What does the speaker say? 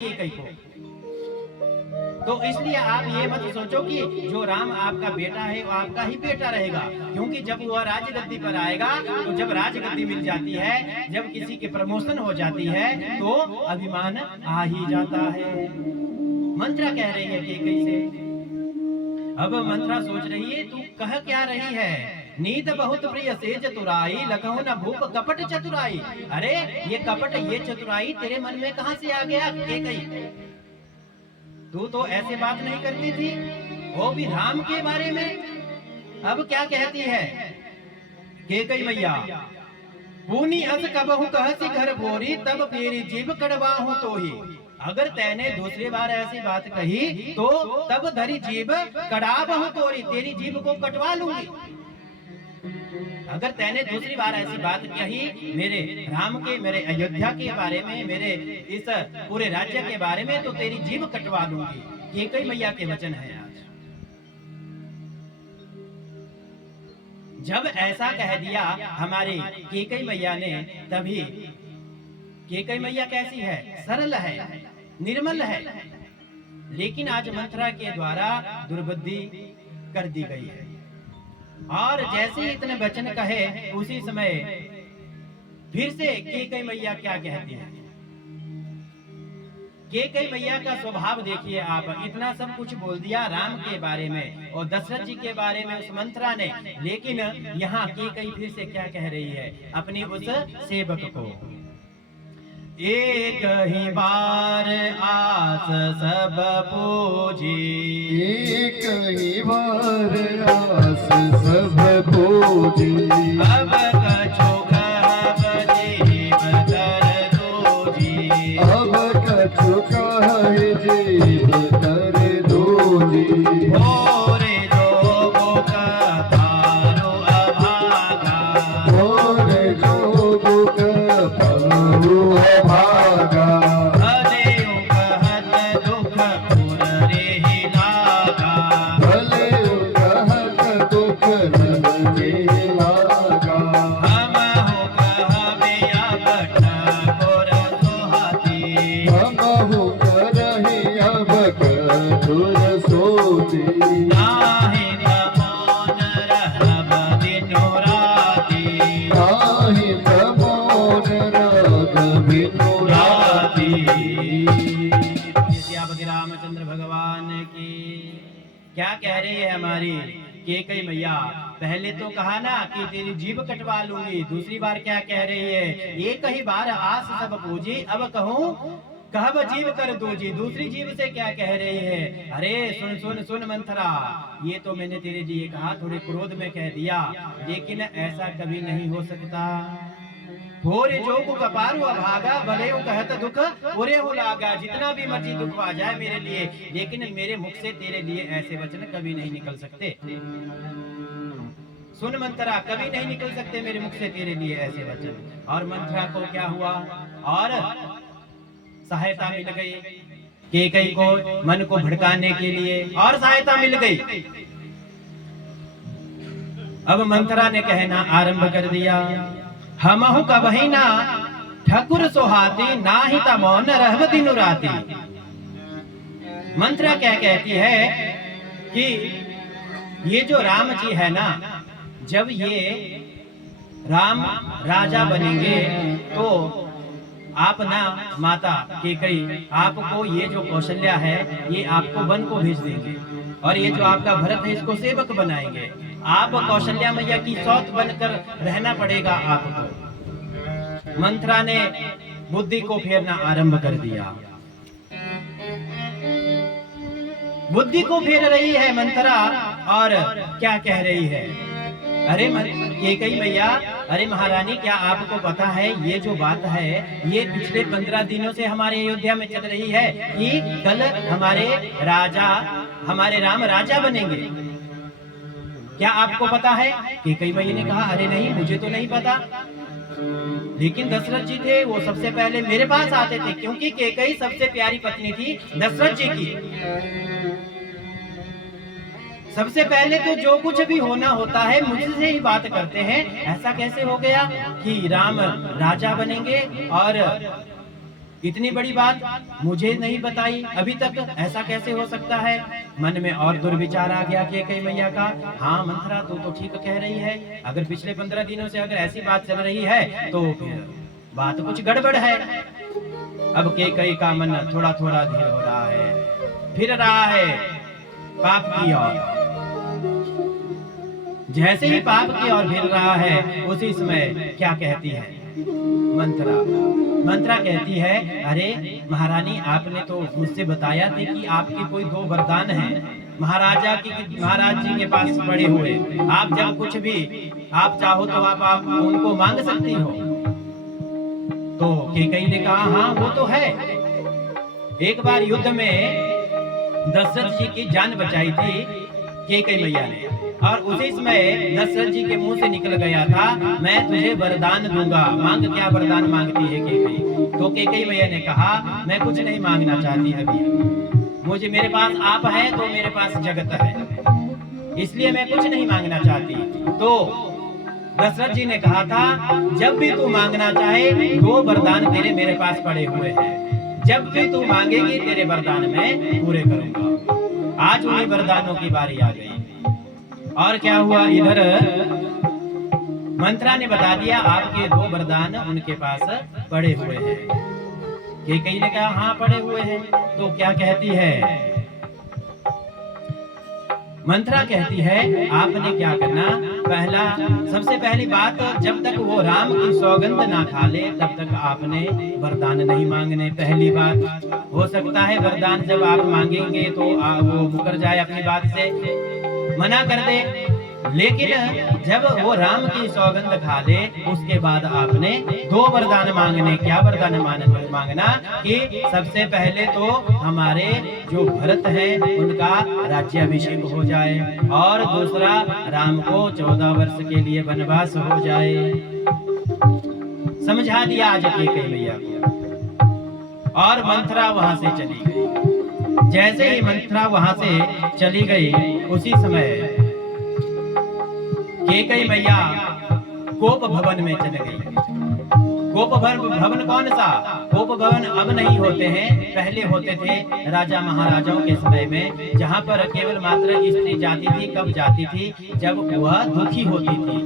केकई को। तो इसलिए आप ये मत सोचो कि जो राम आपका बेटा है वो आपका ही बेटा रहेगा, क्योंकि जब वह राजगद्दी पर आएगा तो जब राजगद्दी मिल जाती है, जब किसी की प्रमोशन हो जाती है तो अभिमान आ ही जाता है। मंत्रा कह रही है केकई से। अब मंत्रा सोच रही है, तू कह क्या रही है? नीत बहुत प्रिय से चतुराई, लखहु न भूप कपट चतुराई। अरे ये कपट ये चतुराई तेरे मन में कहां से आ गया केकई? तू तो ऐसे बात नहीं करती थी, वो भी राम के बारे में। अब क्या कहती है केकई मैया? पूनी अस कबहु कहसी घर भोरी, तब तेरी जीभ कड़वाहू तो ही। अगर तैने दूसरी बार ऐसी बात कही तो तब धरी जीभ कड़ाबहू तोरी, तेरी जीभ को कटवा लूंगी। अगर तैने दूसरी बार ऐसी बात कही मेरे राम के, मेरे अयोध्या के बारे में, मेरे इस पूरे राज्य के बारे में, तो तेरी जीभ कटवा लूंगी। केकई मैया के वचन है। आज जब ऐसा कह दिया हमारी केकई मैया ने, तभी केकई मैया कैसी है? सरल है, निर्मल है, लेकिन आज मंत्रा के द्वारा दुर्बुद्धि कर दी गई है। और जैसे इतने वचन कहे उसी समय फिर से केकई मैया क्या कहती है? केकई मैया का स्वभाव देखिए आप। इतना सब कुछ बोल दिया राम के बारे में और दशरथ जी के बारे में उस मंत्रा ने, लेकिन यहाँ केकई फिर से क्या कह रही है अपनी उस सेवक को? एक ही बार आस सब पूजी, एक ही बार आस सब पूजी। अब कछु कहब जीव कर दूजी, अब कछु कहे जीव कर दूजी। भोरे जोगो कपारो अभागा, भोरे जोगो कपारो अभागा। भलेउ कहत दुख पुर रे लागा, भलेउ कहत दुख नर रे लागा। हमहु कहबे अब ठाकुर सोहाती, हमहु करहि अब कठोर सोची। नाहि मौन रहब दिनो राती, नाहि मौन रग बिनु राती। श्री रामचंद्र भगवान की। क्या कह रही है हमारी केकई मैया? पहले तो कहा ना कि तेरी जीभ कटवा लूंगी, दूसरी बार क्या कह रही है? एक ही बार आस सब पूजी, अब कहूं कहब जीव कर दूजी। दूसरी जीव से क्या कह रही है? अरे सुन सुन सुन मंथरा, ये तो मैंने तेरे लिए कहा, थोड़े क्रोध में कह दिया, लेकिन ऐसा कभी नहीं हो सकता। भोरे जोगु कपारू अभागा, भले कहत दुख उरे हो लागा। जितना भी मर्जी दुख आ जाए मेरे लिए, लेकिन मेरे मुख से तेरे लिए ऐसे वचन कभी नहीं निकल सकते। सुन मंत्रा, कभी नहीं निकल सकते मेरे मुख से तेरे लिए ऐसे वचन। और मंत्रा को क्या हुआ? और सहायता मिल गई केकई को मन को भड़काने के लिए, और सहायता मिल गई। अब मंत्रा ने कहना आरंभ कर दिया, हमहु कबहि ना ठकुर सोहाती, नाही ता मौन रहब दिनु राती। मंत्रा क्या कहती है कि ये जो राम जी है ना, जब ये राम राजा बनेंगे तो आप ना माता केकई, आपको ये जो कौशल्या है ये आपको वन को भेज देंगे, और ये जो आपका भरत है इसको सेवक बनाएंगे। आप कौशल्या मैया की सौत बनकर रहना पड़ेगा आपको। मंत्रा ने बुद्धि को फेरना आरंभ कर दिया। बुद्धि को फेर रही है मंत्रा, और क्या कह रही है? अरे केकई मैया, अरे महारानी, क्या आपको पता है ये जो बात है ये पिछले 15 दिनों से हमारे अयोध्या में चल रही है कि कल हमारे राजा, हमारे राम राजा बनेंगे। क्या आपको पता है? केकई मैया ने कहा, अरे नहीं, मुझे तो नहीं पता। लेकिन दशरथ जी थे, वो सबसे पहले मेरे पास आते थे, क्योंकि केकई सबसे प्यारी पत्नी थी दशरथ जी की। सबसे पहले तो जो कुछ भी होना होता है मुझसे ही बात करते हैं। ऐसा कैसे हो गया कि राम राजा बनेंगे और इतनी बड़ी बात मुझे नहीं बताई अभी तक, ऐसा कैसे हो सकता है? मन में और दुर्विचार आ गया कैकेयी मैया का। हाँ मंथरा, तू तो ठीक कह रही है, अगर पिछले 15 दिनों से अगर ऐसी बात चल रही है तो फिर बात कुछ गड़बड़ है। अब कैकेयी का मन थोड़ा थोड़ा धीर हो रहा है, फिर रहा है पाप की ओर। जैसे ही पाप की ओर फिर रहा है, उसी समय क्या कहती है मंथरा? मंथरा कहती है, अरे महारानी, आपने तो मुझसे बताया थे कि आपके कोई 2 वरदान हैं महाराज जी के पास पड़े हुए। आप जब कुछ भी आप चाहो तो आप उनको मांग सकती हो। तो कैकेयी ने कहा, हाँ वो तो है। एक बार युद्ध में दशरथ जी की जान बचाई थी कैकेयी मैया ने, और उसी समय दशरथ जी के मुंह से निकल गया था, मैं तुझे वरदान दूंगा, मांग। क्या वरदान मांगती है कैकेयी? तो कैकेयी मैया ने कहा, मैं कुछ नहीं मांगना चाहती अभी, मेरे पास आप हैं तो मेरे पास जगत है, इसलिए मैं कुछ नहीं मांगना चाहती। तो दशरथ जी ने कहा था, जब भी तू मांगना चाहे 2 वरदान तेरे मेरे पास पड़े हुए हैं, जब भी तू मांगेगी तेरे वरदान मैं पूरे करूंगा। आज उन्हीं वरदानों की बारी आ गई। और क्या हुआ, इधर मंथरा ने बता दिया आपके 2 वरदान उनके पास पड़े हुए हैं। कैकेयी ने कहा, हाँ पड़े हुए हैं। तो क्या कहती है मंथरा? कहती है, आपने क्या करना, सबसे पहली बात, जब तक वो राम की सौगंध ना खा ले तब तक आपने वरदान नहीं मांगने। पहली बात, हो सकता है वरदान जब आप मांगेंगे तो वो मुकर जाए, अपनी बात से मना कर दे, लेकिन जब वो राम की सौगंध खा ले उसके बाद आपने 2 वरदान मांगने। क्या वरदान मांगना? कि सबसे पहले तो हमारे जो भरत है उनका राज्याभिषेक हो जाए, और दूसरा राम को 14 वर्ष के लिए वनवास हो जाए। समझा दिया आज कैकेयी मैया को। और मंथरा वहां से चली गई। जैसे ही मंथरा वहां से चली गई, उसी समय कैकेयी मैया गोप भवन में चल गई। गोप भवन कौन सा? गोप भवन अब नहीं होते हैं, पहले होते थे राजा महाराजाओं के समय में, जहाँ पर केवल मात्र स्त्री जाती थी। कब जाती थी? जब वह दुखी होती थी।